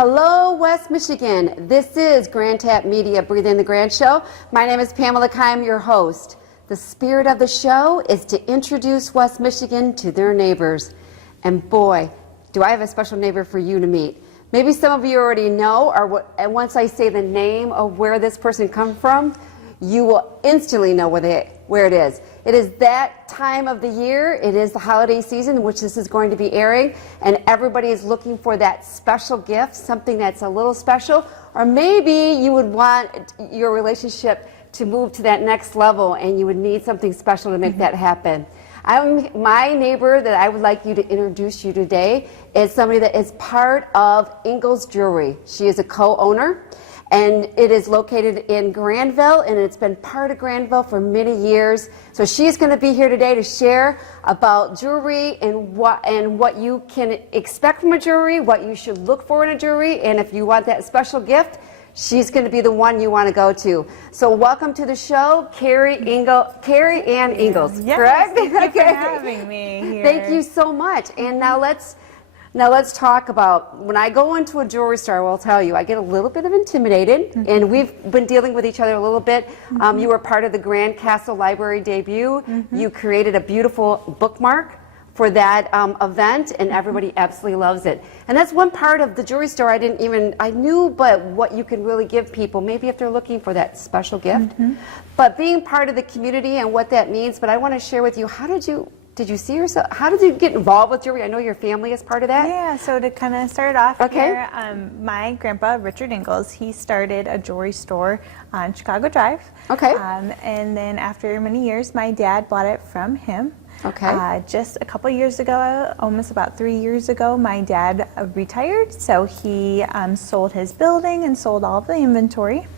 Hello, West Michigan. This is Grand Tap Media, Breathe in the Grand Show. My name is Pamela Keim, your host. The spirit of the show is to introduce West Michigan to their neighbors. And boy, do I have a special neighbor for you to meet. Maybe some of you already know, and once I say the name of where this person comes from, you will instantly know where it is. It is that time of the year. It is the holiday season in which this is going to be airing, and everybody is looking for that special gift, something that's a little special, or maybe you would want your relationship to move to that next level and you would need something special to make that happen. My neighbor that I would like you to introduce you today is somebody that is part of Engels Jewelry. She is a co-owner, and it is located in Grandville, and it's been part of Grandville for many years. So she's going to be here today to share about jewelry and what you can expect from a jewelry, what you should look for in a jewelry, and if you want that special gift, she's going to be the one you want to go to. So welcome to the show, Carrie Anne Engels. Yes, correct? Thank you for having me here. Thank you so much. And now let's talk about, when I go into a jewelry store, I will tell you, I get a little bit of intimidated, and we've been dealing with each other a little bit. You were part of the Grand Castle Library debut. You created a beautiful bookmark for that event, and everybody absolutely loves it. And that's one part of the jewelry store I knew, but what you can really give people, maybe if they're looking for that special gift. But being part of the community and what that means, but I want to share with you, did you see yourself? How did you get involved with jewelry? I know your family is part of that. Yeah, so to kind of start off here, my grandpa, Richard Engels, he started a jewelry store on Chicago Drive. Okay. And then after many years, my dad bought it from him. Okay. Just a couple years ago, almost about 3 years ago, my dad retired, so he sold his building and sold all of the inventory.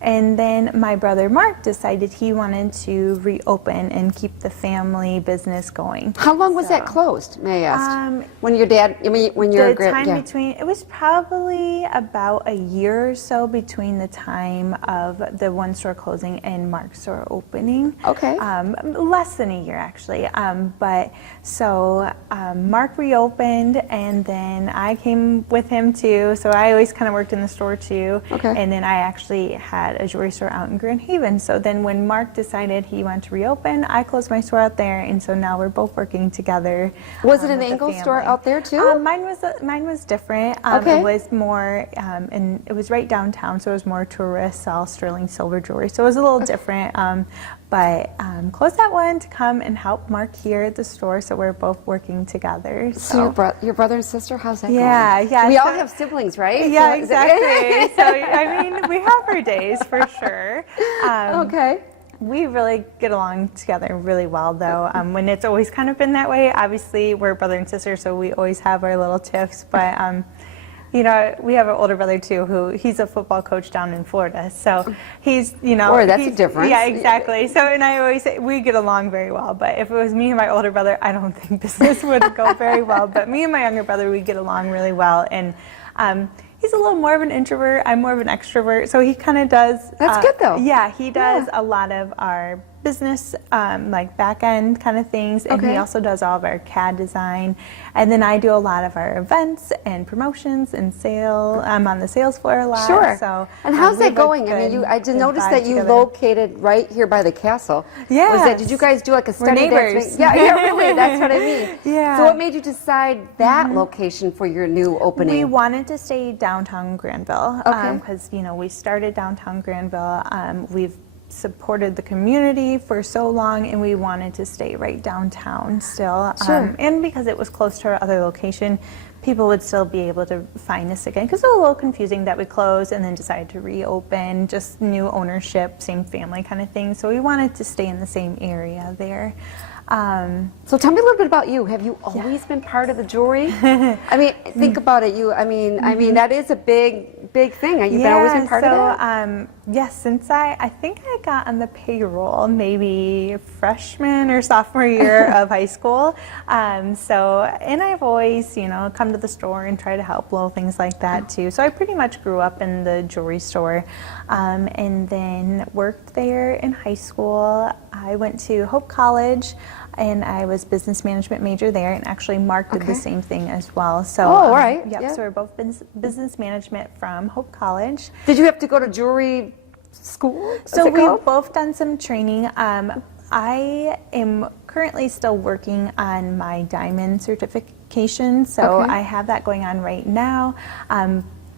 And then my brother Mark decided he wanted to reopen and keep the family business going. How long was that closed, may I ask? When your dad, when your between, it was probably about a year or so between the time of the one store closing and Mark's store opening. Okay. Less than a year actually. Mark reopened, and then I came with him too. So I always kind of worked in the store too. Okay. And then I actually had a jewelry store out in Grand Haven. So then when Mark decided he wanted to reopen, I closed my store out there, and so now we're both working together. Was it an Engels store out there too? Mine was different. Okay. It was more, and it was right downtown, so it was more tourists, all sterling silver jewelry. So it was a little different. But closed that one to come and help Mark here at the store, so we're both working together. So your brother and sister, how's that going? Yeah. We all have siblings, right? Yeah, exactly. So, I mean, we have our days for sure. Okay. We really get along together really well, though. When it's always kind of been that way, obviously we're brother and sister, so we always have our little tiffs, but you know, we have an older brother too, he's a football coach down in Florida. So he's, that's a difference. Yeah, exactly. So, and I always say we get along very well, but if it was me and my older brother, I don't think business would go very well. But me and my younger brother, we get along really well. And he's a little more of an introvert. I'm more of an extrovert. So he kind of does. That's good though. Yeah, he does a lot of our business, like back end kind of things, and he also does all of our CAD design, and then I do a lot of our events and promotions and sale. I'm on the sales floor a lot. Sure. So and how's that going? I mean, I did notice that you located right here by the castle. Yeah. Did you guys do like a study? We're neighbors. Yeah, really. That's what I mean. Yeah. So what made you decide that location for your new opening? We wanted to stay downtown Grandville because we started downtown Grandville. We've supported the community for so long, and we wanted to stay right downtown still. Sure. And because it was close to our other location, people would still be able to find us again, because it was a little confusing that we closed and then decided to reopen, just new ownership, same family kind of thing. So we wanted to stay in the same area there. So tell me a little bit about you. Have you always been part of the jewelry? I mean, think about it. I mean, that is a big thing. You've always been part of that? Yes, since I think I got on the payroll maybe freshman or sophomore year of high school. And I've always, come to the store and try to help little things like that too. So I pretty much grew up in the jewelry store, and then worked there in high school. I went to Hope College, and I was business management major there, and actually Mark did the same thing as well. So, all right. Yep, so we're both business management from Hope College. Did you have to go to jewelry school? So we've both done some training. I am currently still working on my diamond certification, so I have that going on right now.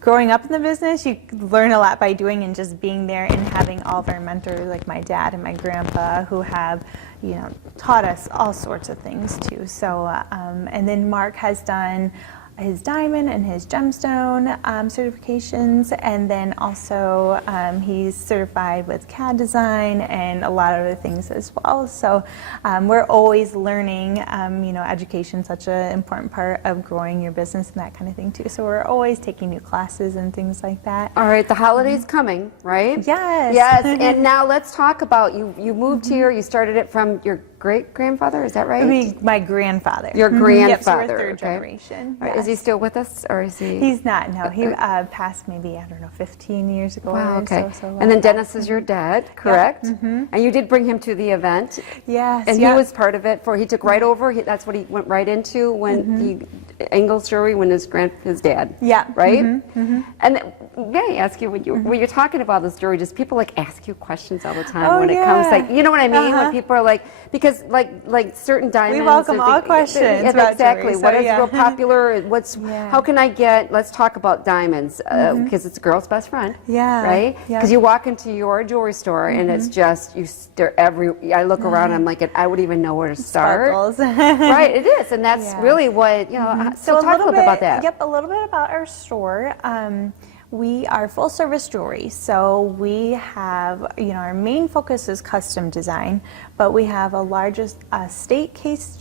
Growing up in the business, you learn a lot by doing and just being there, and having all of our mentors like my dad and my grandpa who have, you know, taught us all sorts of things too. So, and then Mark has done his diamond and his gemstone certifications, and then also he's certified with CAD design and a lot of other things as well. So we're always learning. You know, education's such an important part of growing your business and that kind of thing too. So we're always taking new classes and things like that. All right, the holiday's coming, right? Yes. Yes, and now let's talk about you moved here, you started it from your great-grandfather, is that right? My grandfather. Your Yep, so we're grandfather, third generation. All right, is he still with us, or is he? He's not, no. He passed maybe, I don't know, 15 years ago. Wow, or okay. So and then Dennis is your dad, correct? And you did bring him to the event. Yes. And he was part of it. He took right over. That's what he went right into when the Engels Jewelry, when his dad. Yeah. Right. And may I ask you, when you're talking about this jewelry, just people like ask you questions all the time when it comes, like, you know what I mean? When people are like, because like certain diamonds. We welcome all questions about exactly. jewelry, What so is real popular? How can I get? Let's talk about diamonds, because it's a girl's best friend. Yeah. Right. Yeah. Because you walk into your jewelry store and it's just they're I look around and I'm like, I wouldn't even know where to start. Sparkles. Right. It is, and that's really what So talk a little bit about that. Yep. A little bit about our store. We are full service jewelry, so we have, our main focus is custom design, but we have a largest estate case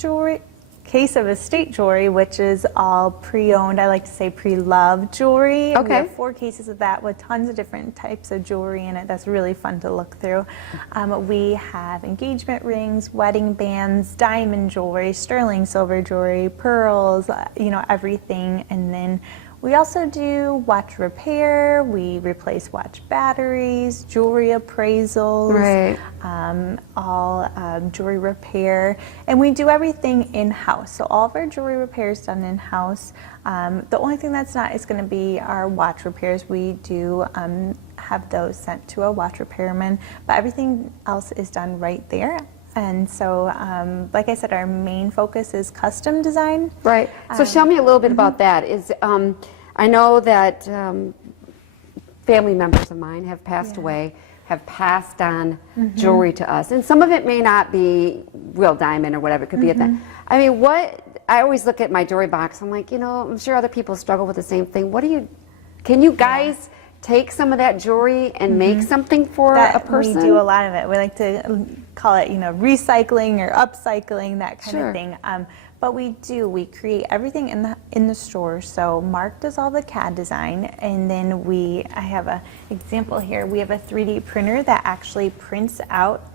of estate jewelry, which is all pre-owned. I like to say pre-loved jewelry. Okay. We have 4 cases of that with tons of different types of jewelry in it. That's really fun to look through. We have engagement rings, wedding bands, diamond jewelry, sterling silver jewelry, pearls, everything. And then we also do watch repair. We replace watch batteries, jewelry appraisals, all jewelry repair, and we do everything in-house. So all of our jewelry repair is done in-house. The only thing that's not is going to be our watch repairs. We do have those sent to a watch repairman, but everything else is done right there. And so, like I said, our main focus is custom design. Right. So show me a little bit about that. I know that family members of mine have passed away, have passed on jewelry to us. And some of it may not be real diamond or whatever. It could be a thing. I mean, I always look at my jewelry box. I'm like, I'm sure other people struggle with the same thing. Can you guys take some of that jewelry and make something for a person? We do a lot of it. We like to call it, recycling or upcycling, that kind of thing. But we create everything in the store. So Mark does all the CAD design, and then I have an example here. We have a 3D printer that actually prints out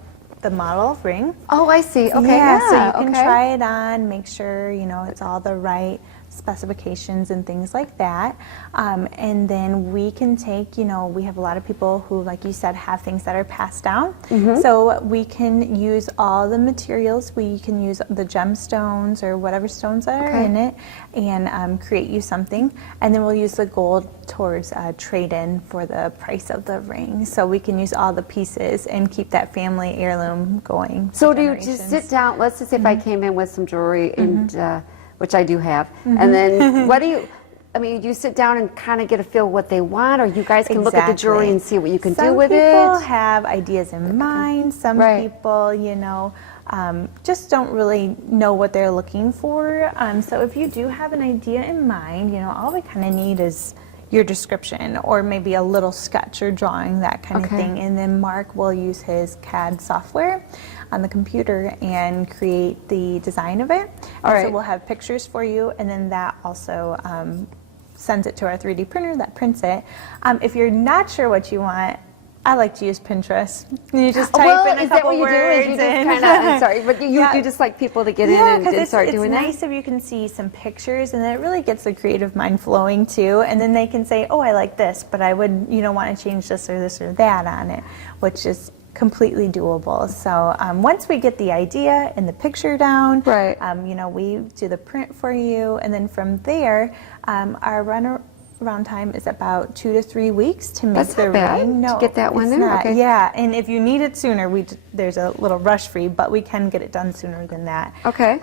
the model ring. Oh, I see. Okay. Yeah, so you can try it on, make sure, it's all the right specifications and things like that. And then we can take, we have a lot of people who, like you said, have things that are passed down. So we can use all the materials. We can use the gemstones or whatever stones that are in it and create you something. And then we'll use the gold towards trade-in for the price of the ring. So we can use all the pieces and keep that family heirloom going. So do you just sit down, let's just say if I came in with some jewelry and which I do have. And then you sit down and kind of get a feel what they want, or you guys can look at the jewelry and see what you can do with it? Some people have ideas in mind. Some people, just don't really know what they're looking for. So if you do have an idea in mind, all we kind of need is your description or maybe a little sketch or drawing, that kind of thing. And then Mark will use his CAD software on the computer and create the design of it. So we'll have pictures for you, and then that also sends it to our 3D printer that prints it. If you're not sure what you want, I like to use Pinterest. You just type in a couple words. I'm sorry, but you just like people to get in and start doing that? It's nice if you can see some pictures, and then it really gets the creative mind flowing too. And then they can say, oh, I like this, but I would, want to change this or that on it, which is completely doable. So once we get the idea and the picture down, Right. you know, we do the print for you, and then from there, our runaround time is about 2 to 3 weeks to make That's the not bad, ring. to get that one it's there, not. okay. Yeah, and if you need it sooner, there's a little rush fee, but we can get it done sooner than that. Okay.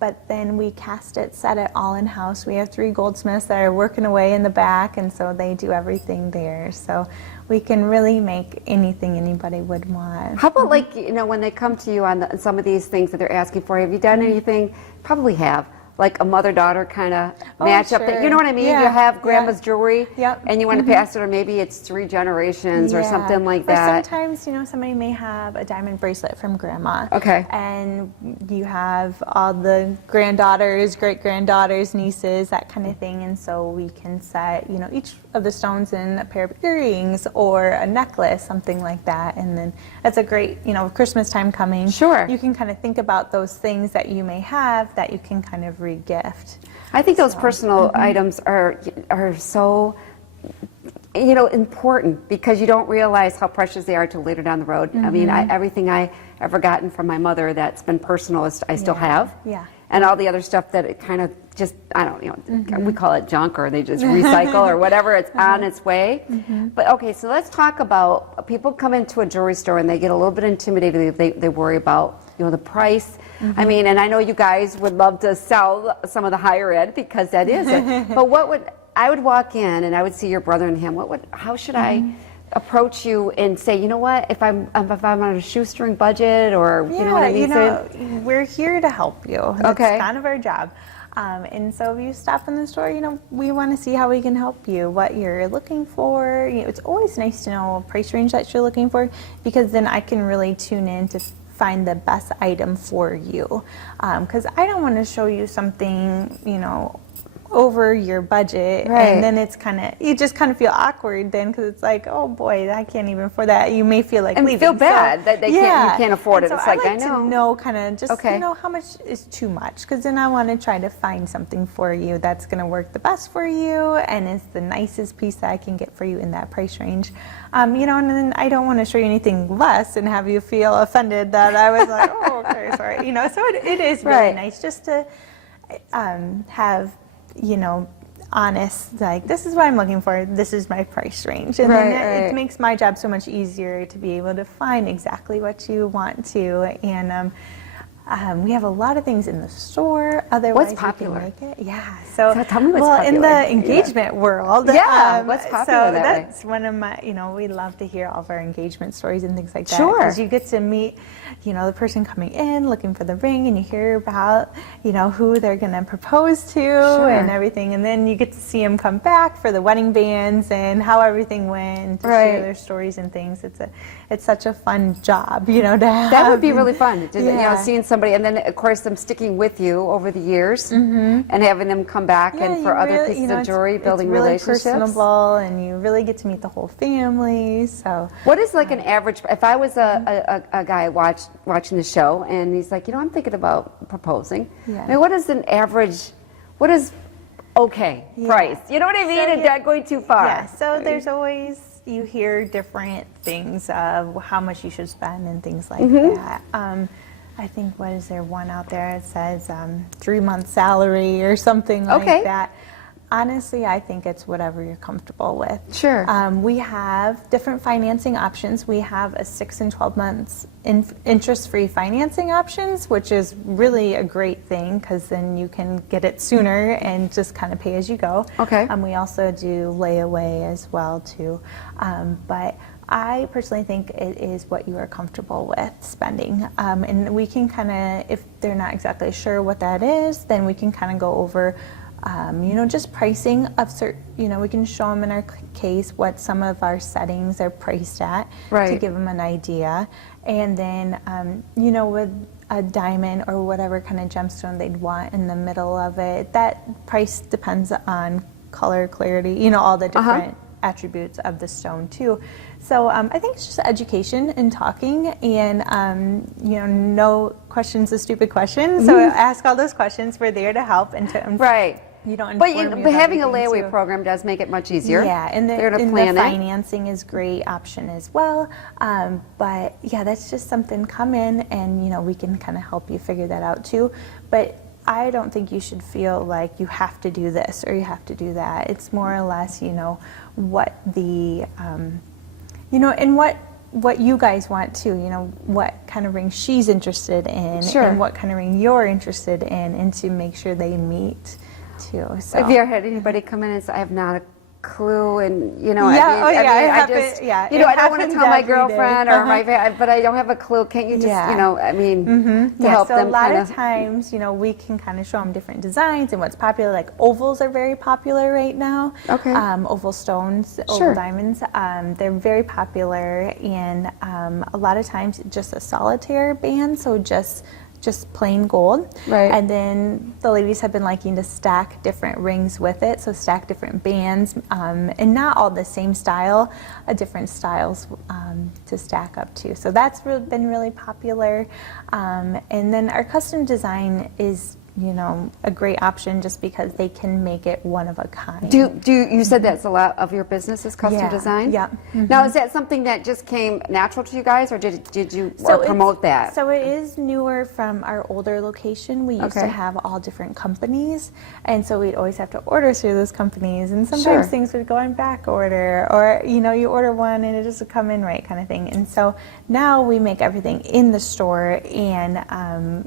But then we cast it, set it all in-house. We have 3 goldsmiths that are working away in the back, and so they do everything there. So we can really make anything anybody would want. How about like, you know, when they come to you on some of these things that they're asking for, have you done anything? Probably have. Like a mother-daughter kind of match up. sure. You know what I mean? Yeah. You have grandma's Yeah. jewelry, Yep. and you want to pass it, or maybe it's 3 generations or Yeah. something like Or that. sometimes, you know, somebody may have a diamond bracelet from grandma. Okay. And you have all the granddaughters, great-granddaughters, nieces, that kind of thing. And so we can set, you know, each of the stones in a pair of earrings or a necklace, something like that. And then that's a great, you know, Christmas time coming. Sure. You can kind of think about those things that you may have that you can kind of re-gift. I think those personal items are so, you know, important, because you don't realize how precious they are till later down the road. I mean, everything I ever gotten from my mother that's been personal, I still have. Yeah. And all the other stuff that it kind of just, I don't know, we call it junk, or they just recycle or whatever, it's on its way. But okay, so let's talk about, people come into a jewelry store and they get a little bit intimidated. They worry about, you know, the price. I mean, and I know you guys would love to sell some of the higher end, because that is it. But I would walk in and I would see your brother and him. How should I approach you and say, you know what, if I'm on a shoestring budget, or you know what I mean? You know, we're here to help you. That's Okay. kind of our job. And so if you stop in the store, you know, we want to see how we can help you, what you're looking for. You know, it's always nice to know a price range that you're looking for, because then I can really tune in to find the best item for you. Because I don't want to show you something, you know, over your budget, Right. and then it's you just kind of feel awkward then, because it's like, oh boy, I can't even afford that. You may feel like And leaving. feel bad that you can't afford And it. so It's like, I I know. to know kind of just, Okay. you know, how much is too much, because then I want to try to find something for you that's going to work the best for you, and is the nicest piece that I can get for you in that price range. You know, and then I don't want to show you anything less and have you feel offended that I was like, oh, okay, sorry. You know, so it is really Right. nice just to have, you know, honest, like, this is what I'm looking for, this is my price range, and then it makes my job so much easier to be able to find exactly what you want to. And we have a lot of things in the store. Otherwise, What's popular? You can make it. Yeah. So, tell me what's well, in popular. the engagement world, What's popular so that way? that's one of my, you know, we love to hear all of our engagement stories and things like that. Sure. Because you get to meet, you know, the person coming in looking for the ring, and you hear about, you know, who they're going to propose to and everything, and then you get to see them come back for the wedding bands and how everything went, to share their stories and things. It's such a fun job, you know, to have. That would be really fun, you know, Yeah. seeing somebody, and then of course them sticking with you over the years, and having them come back and for other pieces you know, of jewelry, building it's really relationships. personable, and you really get to meet the whole family. So What is like an average, if I was a guy watching the show, and he's like, you know, I'm thinking about proposing. Yeah. I mean, what is an average, what is okay price? You know what I mean? And not going too far. Yeah, so there's always, you hear different things of how much you should spend and things like that. I think, what is there one out there that says 3-month salary or something like that. Honestly, I think it's whatever you're comfortable with. Sure. We have different financing options. We have a 6 and 12 months interest-free financing options, which is really a great thing, because then you can get it sooner and just kind of pay as you go. Okay. We also do layaway as well too. But I personally think it is what you are comfortable with spending. And we can kind of, if they're not exactly sure what that is, then we can kind of go over you know, just pricing of certain, you know, we can show them in our case what some of our settings are priced at to give them an idea. And then, you know, with a diamond or whatever kind of gemstone they'd want in the middle of it, that price depends on color, clarity, you know, all the different attributes of the stone too. So I think it's just education and talking, and you know, no question's a stupid question. So ask all those questions. We're there to help and to You don't. But, inform you but of having a everything, layaway too. program does make it much easier. Yeah, and They're gonna the plan it. financing is a great option as well. But yeah, that's just something, come in and, you know, we can kind of help you figure that out too. But I don't think you should feel like you have to do this or you have to do that. It's more or less, you know, what the, you know, and what you guys want too, you know, what kind of ring she's interested in, Sure. and what kind of ring you're interested in, and to make sure they meet too. So. Have you ever had anybody come in and say, I have not a clue, and you know, Yeah, I mean, oh, yeah, I mean, it I happen- just, yeah, you know, it I don't want to happens tell my every day. girlfriend or my, but I don't have a clue. Can't you just, Yeah. you know, I mean, to Yeah, help so them a lot kind of times, you know, we can kind of show them different designs and what's popular. Like ovals are very popular right now. Okay. Oval stones, Sure. oval diamonds, they're very popular, and a lot of times just a solitaire band, so just plain gold. Right. And then the ladies have been liking to stack different rings with it, so stack different bands, and not all the same style, different styles to stack up to. So that's been really popular. And then our custom design is, you know, a great option just because they can make it one of a kind. you said that's a lot of your business is custom Yeah, design? yeah. Now, is that something that just came natural to you guys, or did you So or promote that? So it is newer from our older location. We used to Okay. have all different companies, and so we'd always have to order through those companies, and sometimes Sure. things would go on back order, or, you know, you order one and it doesn't come in right, kind of thing. And so now we make everything in the store, and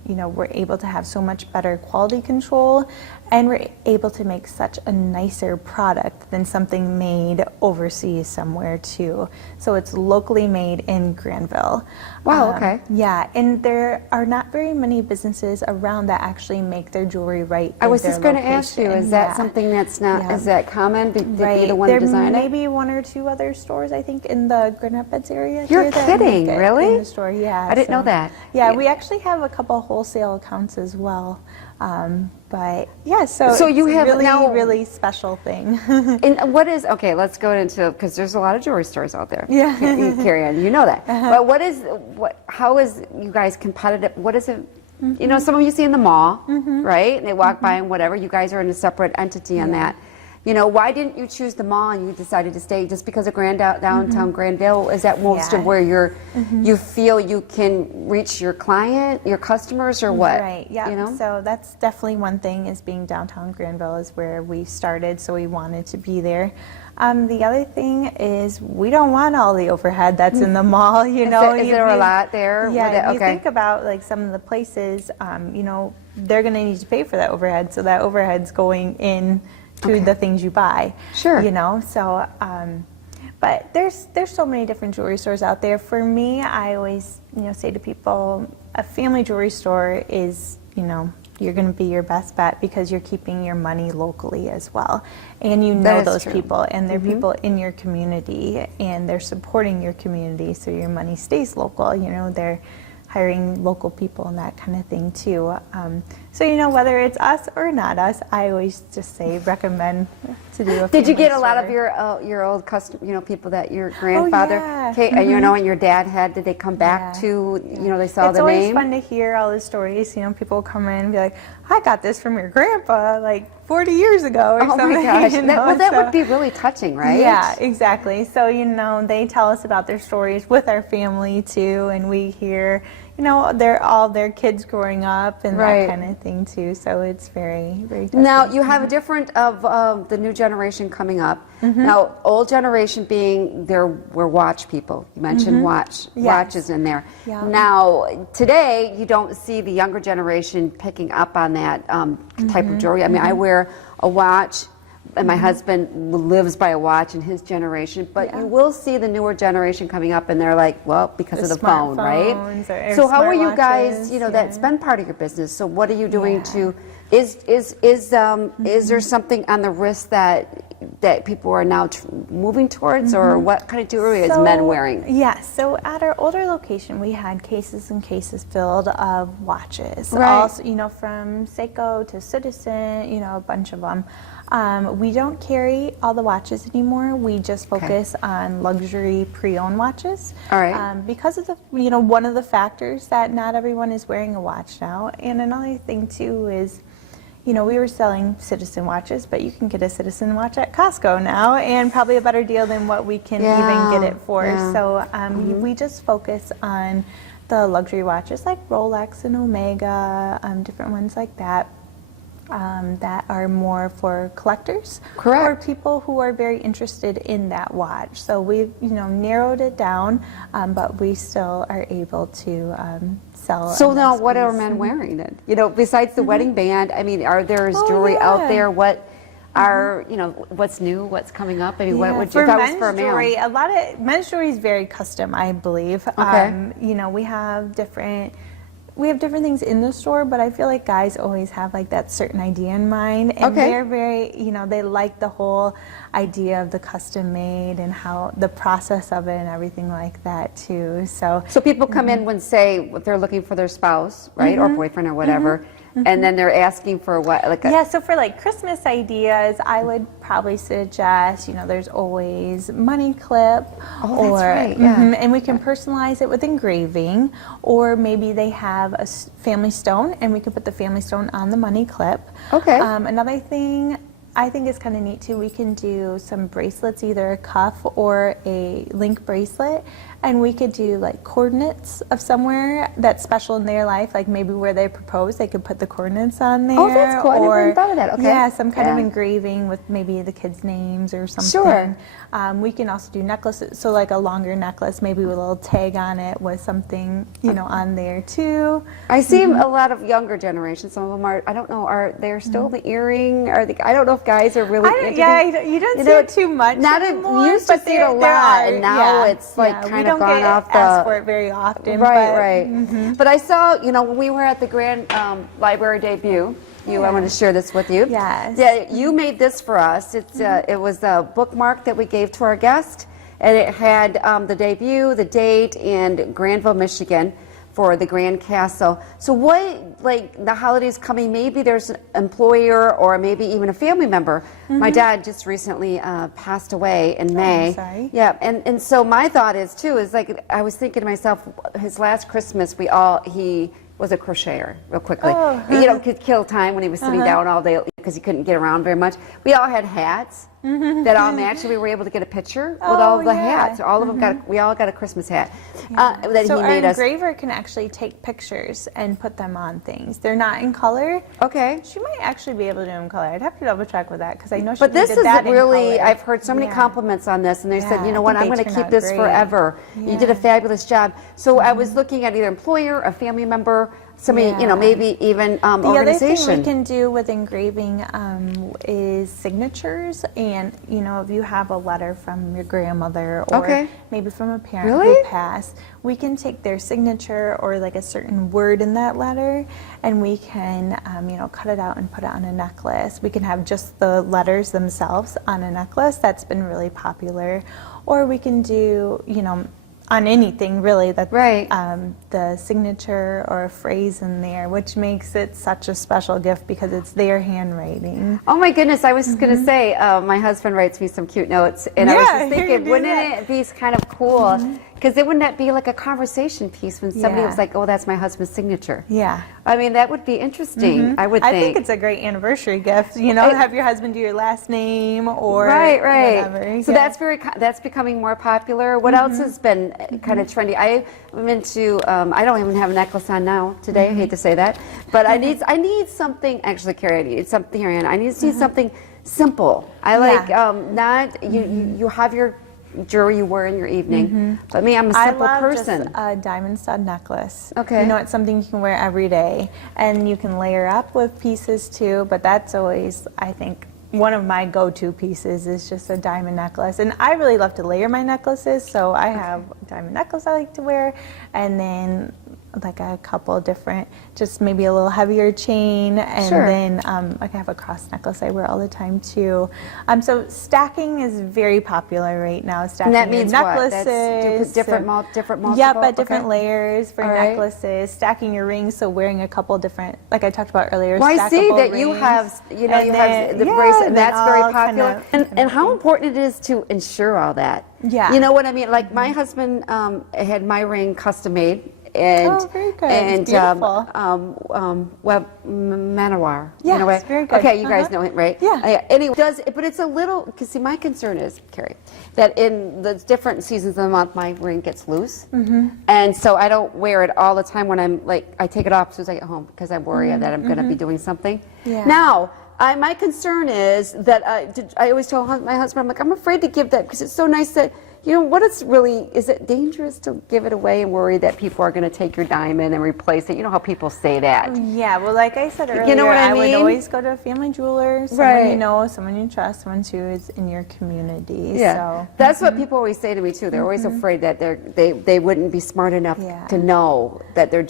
you know, we're able to have so much better quality control, and we're able to make such a nicer product than something made overseas somewhere too. So it's locally made in Grandville. Wow, okay. Yeah, and there are not very many businesses around that actually make their jewelry right. I in was their just going to ask you, location. is that Yeah. something that's not, Yeah. is that common to be Right. the one There to design may it? be one or two other stores, I think, in the Grand Rapids area. You're here that make kidding, it really? In the store, yeah. I didn't know that. Yeah, Yeah. we actually have a couple wholesale accounts as well. But yeah, so So you it's have- a really, now- really special thing. And what is, okay, let's go into, because there's a lot of jewelry stores out there. Yeah. Carrie Anne, you know that. But how is you guys competitive? What is it? You know, some of you see in the mall, right? And they walk by and whatever. You guys are in a separate entity on that. You know, why didn't you choose the mall and you decided to stay just because of downtown Grandville? Is that most Yeah. of where you feel you can reach your client, your customers, or what? Right, yeah. You know? So that's definitely one thing, is being downtown Grandville is where we started, so we wanted to be there. The other thing is we don't want all the overhead that's in the mall, you know. Is there a lot there? Yeah, with it? if you Okay. think about like some of the places, you know, they're going to need to pay for that overhead, so that overhead's going in to the things you buy. Sure. You know, so but there's so many different jewelry stores out there. For me, I always, you know, say to people, a family jewelry store is, you know, you're going to be your best bet because you're keeping your money locally as well. And you know is those true. people, and they're people in your community, and they're supporting your community, so your money stays local. You know, they're hiring local people and that kind of thing too. So, you know, whether it's us or not us, I always just say recommend to do a Did you family get a lot of store. your old custom, you know, people that your grandfather, yeah. you know, and your dad had? Did they come back Yeah. to, you know, they saw It's the always name? fun to hear all the stories. You know, people come in and be like, I got this from your grandpa like 40 years ago or Oh something. my gosh, you know, that so- would be really touching, right? Yeah, exactly. So, you know, they tell us about their stories with our family too, and we hear, you know, all their kids growing up and Right. that kind of thing too. So it's very, very touching. Now you have a different of the new generation coming up. Mm-hmm. Now, old generation being we're watch people. You mentioned Mm-hmm. Yes. watches in there. Yeah. Now today you don't see the younger generation picking up on that type Mm-hmm. of jewelry. I mean, I wear a watch. And my husband lives by a watch in his generation, but Yeah. you will see the newer generation coming up, and they're like, well, because The of the phone, right? smartphones or So how are you guys? smartwatches, You know, yeah. that's been part of your business. So what are you doing Yeah. to? Is there something on the wrist that people are now moving towards, or what kind of jewelry is men wearing? Yes, so at our older location, we had cases and cases filled of watches. Right. Also, you know, from Seiko to Citizen, you know, a bunch of them. We don't carry all the watches anymore. We just focus on luxury pre-owned watches. All right. Because of the, you know, one of the factors that not everyone is wearing a watch now, and another thing too is, you know, we were selling Citizen watches, but you can get a Citizen watch at Costco now, and probably a better deal than what we can even get it for. So we just focus on the luxury watches like Rolex and Omega, different ones like that. That are more for collectors or people who are very interested in that watch. So we've, you know, narrowed it down, but we still are able to sell. So now, what are men wearing then? You know, besides the wedding band, I mean, are there jewelry out there? What are, you know, what's new? What's coming up? I mean, what would you, if that was for a male? Jewelry, a lot of men's jewelry is very custom, I believe. You know, we have different things in the store, but I feel like guys always have like that certain idea in mind, and they're very, you know, they like the whole idea of the custom made and how the process of it and everything like that too. So people come in when, say, they're looking for their spouse, right, or boyfriend or whatever, and then they're asking for what, like so for like Christmas ideas, I would probably suggest, you know, there's always money clip, and we can personalize it with engraving, or maybe they have a family stone and we can put the family stone on the money clip. Another thing I think is kind of neat too, we can do some bracelets, either a cuff or a link bracelet, and we could do like coordinates of somewhere that's special in their life, like maybe where they propose, they could put the coordinates on there. Oh, that's cool. I never even thought of that. Yeah, some kind of engraving with maybe the kids' names or something. We can also do necklaces, so like a longer necklace, maybe with a little tag on it with something, you know, on there too. I see a lot of younger generations. Some of them are, I don't know, are they still the earring? Are they, I don't know if guys are really into you don't see it too much anymore. You used to see it a lot, and now it's like kind of gone off the... asked for it very often. But I saw, you know, when we were at the Grand Library debut, I want to share this with you. Yeah, you made this for us. It's it was a bookmark that we gave to our guest, and it had the debut, the date, and Grandville, Michigan, for the Grand Castle. So what, like the holidays coming, maybe there's an employer or maybe even a family member. My dad just recently passed away in May. I'm sorry. Yeah, and so my thought is too, is like, I was thinking to myself, his last Christmas, he was a crocheter, real quickly. You know, could kill time when he was sitting down all day because he couldn't get around very much. We all had hats that all matched. We were able to get a picture with all of the hats. All of them we all got a Christmas hat that so he made our us. engraver can actually take pictures and put them on things. They're not in color. She might actually be able to do them in color. I'd have to double check with that because I know she But this did is that really, in color. I've heard so many compliments on this, and they said, you know what, I'm going to keep this great. forever. You did a fabulous job. So I was looking at either employer, a family member, somebody, you know, maybe even organization. The other thing we can do with engraving is signatures, and you know, if you have a letter from your grandmother or maybe from a parent who passed, we can take their signature or like a certain word in that letter, and we can you know, cut it out and put it on a necklace. We can have just the letters themselves on a necklace. That's been really popular. Or we can do, you know, on anything really, that the signature or a phrase in there, which makes it such a special gift because it's their handwriting. Oh my goodness, I was just going to say, my husband writes me some cute notes, and I was just thinking, wouldn't it be kind of cool? Because wouldn't that be like a conversation piece when somebody was like, oh, that's my husband's signature? I mean, that would be interesting, I would think. I think it's a great anniversary gift, you know, have your husband do your last name or whatever. So that's becoming more popular. What else has been kind of trendy? I'm into, I don't even have a necklace on now today, I hate to say that, but I need something, actually, Carrie, I need to see something simple. I like, not, you have your jewelry you wear in your evening, but me, I'm a simple person. Just a diamond stud necklace. You know, it's something you can wear every day, and you can layer up with pieces too, but that's always, I think, one of my go-to pieces is just a diamond necklace. And I really love to layer my necklaces, so I have a diamond necklace I like to wear, and then like a couple different, just maybe a little heavier chain, and then I can have a cross necklace I wear all the time too. So stacking is very popular right now. Stacking and that means necklaces, what? Different multiple. Yeah, but different layers for necklaces. Stacking your rings, so wearing a couple different, like I talked about earlier. Well, I see that you have, you know, you have the bracelet, and that's very popular. And how important it is to ensure all that. You know what I mean? Like my husband had my ring custom made. and very good. and It's beautiful. Web Manowar. Yes, very good. Okay, you guys know it, right? Yeah. Anyway, but it's a little, because see, my concern is, Carrie, that in the different seasons of the month, my ring gets loose, and so I don't wear it all the time. When I'm like, I take it off as soon as I get home because I worry that I'm going to be doing something. Yeah. Now, my concern is that I always tell my husband, I'm like, I'm afraid to give that because it's so nice that, you know, what it's really, is it dangerous to give it away and worry that people are going to take your diamond and replace it? You know how people say that. Yeah, well, like I said earlier, You know what I would mean? always go to a family jeweler, someone Right. you know, someone you trust, someone who is in your community. Yeah, So. that's what people always say to me too. They're always afraid that they wouldn't be smart enough Yeah. to know that their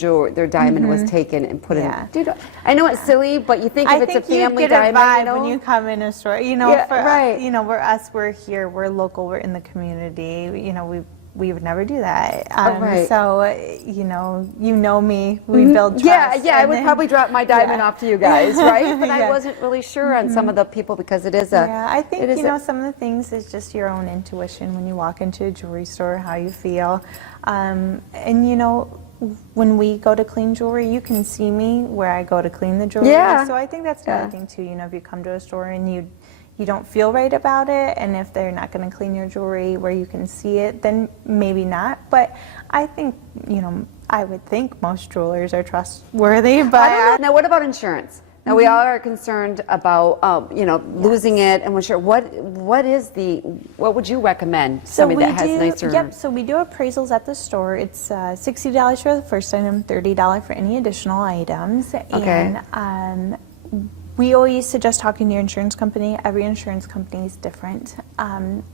diamond was taken and put Yeah. in. Dude, I know it's silly, but you think I if it's think a family you get diamond, a vibe you know? when you come in a store. You know, Yeah, for right. you know, we're here, we're local, we're in the community. You know, we would never do that. right. So you know me. We build trust. Yeah, I and would then- probably drop my diamond Yeah. off to you guys, right? But I Yeah. wasn't really sure on some of the people because it is a. Yeah, I think it is you know some of the things is just your own intuition when you walk into a jewelry store, how you feel, and you know. When we go to clean jewelry, you can see me where I go to clean the jewelry. Yeah. So I think that's another Yeah. thing too. You know, if you come to a store and you don't feel right about it, and if they're not going to clean your jewelry where you can see it, then maybe not. But I think, you know, I would think most jewelers are trustworthy. But I don't know. Now, what about insurance? Now, we all are concerned about, you know, losing it, and what would you recommend somebody that has nicer? Yep. So we do appraisals at the store. It's $60 for the first item, $30 for any additional items. Okay. And we always suggest talking to your insurance company. Every insurance company is different.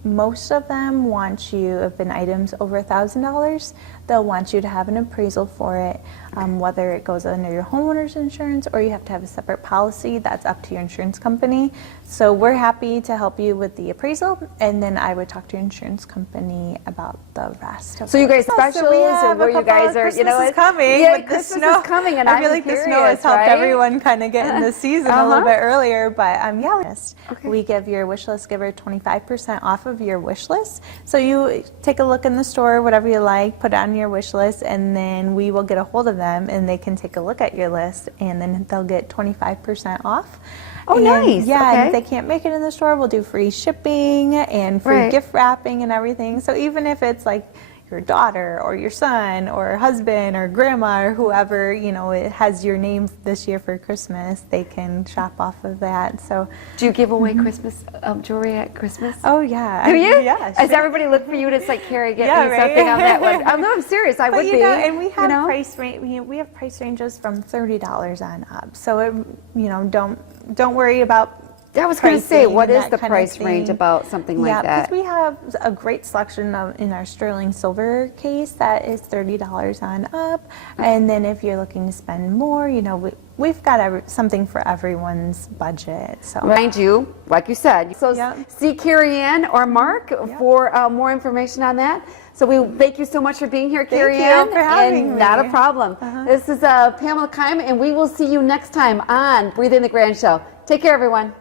Most of them want you, if an item's over $1,000, they'll want you to have an appraisal for it, whether it goes under your homeowner's insurance or you have to have a separate policy. That's up to your insurance company. So we're happy to help you with the appraisal, and then I would talk to your insurance company about the rest. So you guys specials, So we have and where a you couple guys of are, you know, Christmas is coming. Yeah, with the Christmas snow. is coming, and I feel I'm like the snow curious, has helped right? everyone kind of get in the season a little bit earlier. But yeah, Okay. we give your wish list giver 25% off of your wish list. So you take a look in the store, whatever you like, put it on your wish list, and then we will get a hold of them, and they can take a look at your list, and then they'll get 25% off. Oh, And, nice. Yeah, Okay. and if they can't make it in the store, we'll do free shipping and free Right. gift wrapping and everything. So even if it's like your daughter or your son or husband or grandma or whoever, you know, it has your name this year for Christmas, they can shop off of that. So, Do you give away Christmas jewelry at Christmas? oh yeah. Do you? Yeah. Does everybody look for you? And it's like, Carrie, get Yeah, me right? something on that one. I'm serious. I But would you be. know, and we have you know? price we have price ranges from $30 on up. So it, you know, don't worry about. I was going to say, pricing what and is that the kind of price range thing. about something like Yeah, that? because we have a great selection in our sterling silver case that is $30 on up. And then if you're looking to spend more, you know, we've got something for everyone's budget. So Mind you, like you said, so Yep. see Carrie Anne or Mark for more information on that. So we thank you so much for being here, Carrie you Anne. for having and me. Not a problem. This is Pamela Keim, and we will see you next time on Breathe in the Grand Show. Take care, everyone.